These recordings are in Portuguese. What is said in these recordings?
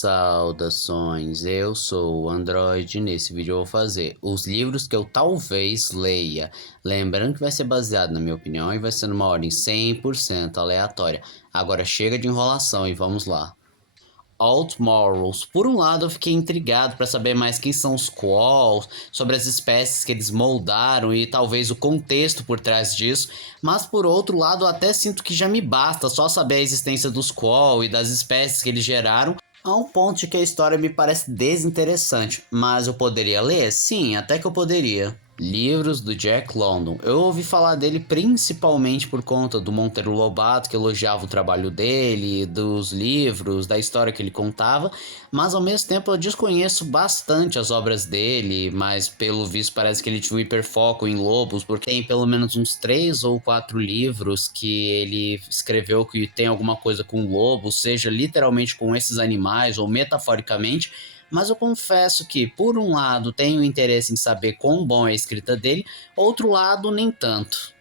Saudações, eu sou o Android e nesse vídeo eu vou fazer os livros que eu talvez leia. Lembrando que vai ser baseado na minha opinião e vai ser numa ordem 100% aleatória. Agora chega de enrolação e vamos lá. Outmorals. Por um lado, eu fiquei intrigado para saber mais quem são os Squalls, sobre as espécies que eles moldaram e talvez o contexto por trás disso, mas por outro lado, eu até sinto que já me basta só saber a existência dos Squall e das espécies que eles geraram, a um ponto de que a história me parece desinteressante. Mas eu poderia ler? Sim, até que eu poderia. Livros do Jack London. Eu ouvi falar dele principalmente por conta do Monteiro Lobato, que elogiava o trabalho dele, dos livros, da história que ele contava, mas ao mesmo tempo eu desconheço bastante as obras dele, mas pelo visto parece que ele tinha um hiperfoco em lobos, porque tem pelo menos uns 3 ou 4 livros que ele escreveu que tem alguma coisa com lobos, seja literalmente com esses animais ou metaforicamente. Mas eu confesso que, por um lado, tenho interesse em saber quão bom é a escrita dele, outro lado, nem tanto.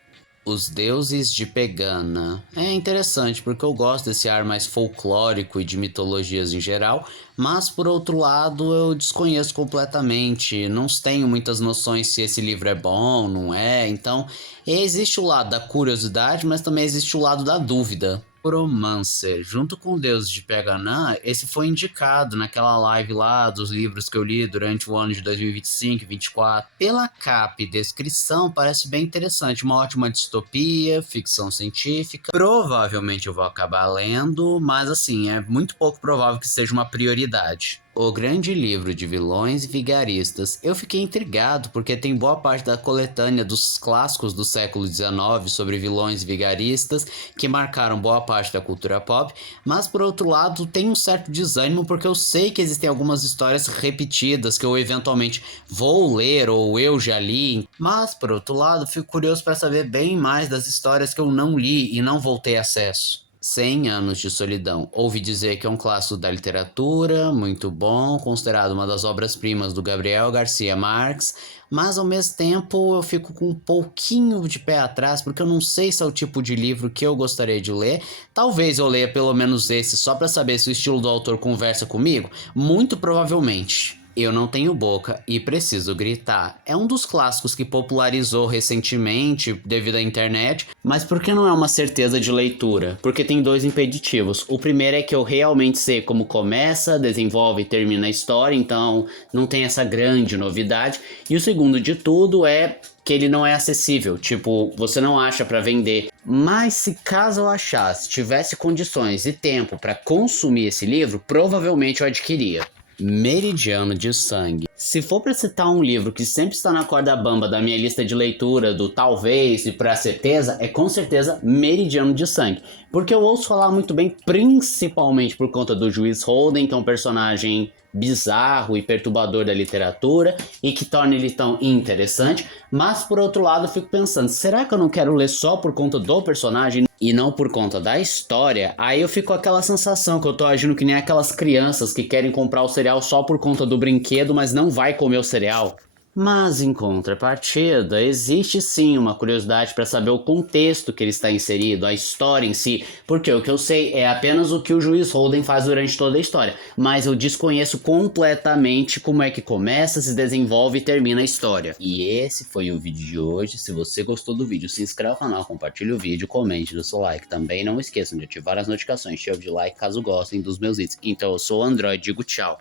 Os Deuses de Pegana. É interessante porque eu gosto desse ar mais folclórico e de mitologias em geral, mas por outro lado eu desconheço completamente, não tenho muitas noções se esse livro é bom, não é, então existe o lado da curiosidade, mas também existe o lado da dúvida. Romancer, junto com o Deus de Peganã, esse foi indicado naquela live lá dos livros que eu li durante o ano de 2025 e 2024. Pela capa e descrição, parece bem interessante, uma ótima distopia, ficção científica. Provavelmente eu vou acabar lendo, mas assim, é muito pouco provável que seja uma prioridade. O Grande Livro de Vilões e Vigaristas. Eu fiquei intrigado porque tem boa parte da coletânea dos clássicos do século XIX sobre vilões e vigaristas que marcaram boa parte da cultura pop, mas por outro lado tem um certo desânimo porque eu sei que existem algumas histórias repetidas que eu eventualmente vou ler ou eu já li, mas por outro lado fico curioso para saber bem mais das histórias que eu não li e não vou ter acesso. 100 Anos de Solidão. Ouvi dizer que é um clássico da literatura, muito bom, considerado uma das obras-primas do Gabriel Garcia Marques, mas ao mesmo tempo eu fico com um pouquinho de pé atrás, porque eu não sei se é o tipo de livro que eu gostaria de ler. Talvez eu leia pelo menos esse só para saber se o estilo do autor conversa comigo, muito provavelmente. Eu Não Tenho Boca e Preciso Gritar. É um dos clássicos que popularizou recentemente devido à internet, mas por que não é uma certeza de leitura? Porque tem 2 impeditivos. O primeiro é que eu realmente sei como começa, desenvolve e termina a história, então não tem essa grande novidade. E o segundo de tudo é que ele não é acessível, tipo, você não acha para vender. Mas se caso eu achasse, tivesse condições e tempo para consumir esse livro, provavelmente eu adquiria. Meridiano de Sangue. Se for para citar um livro que sempre está na corda bamba da minha lista de leitura, do talvez e para certeza, é com certeza Meridiano de Sangue. Porque eu ouço falar muito bem, principalmente por conta do Juiz Holden, que é um personagem bizarro e perturbador da literatura e que torna ele tão interessante, mas por outro lado eu fico pensando, será que eu não quero ler só por conta do personagem e não por conta da história? Aí eu fico com aquela sensação que eu tô agindo que nem aquelas crianças que querem comprar o cereal só por conta do brinquedo, mas não vai comer o cereal. Mas em contrapartida, existe sim uma curiosidade para saber o contexto que ele está inserido, a história em si, porque o que eu sei é apenas o que o Juiz Holden faz durante toda a história, mas eu desconheço completamente como é que começa, se desenvolve e termina a história. E esse foi o vídeo de hoje. Se você gostou do vídeo, se inscreva no canal, compartilhe o vídeo, comente, dê seu like. Também não esqueçam de ativar as notificações, cheio de like caso gostem dos meus vídeos. Então eu sou o Android, digo tchau.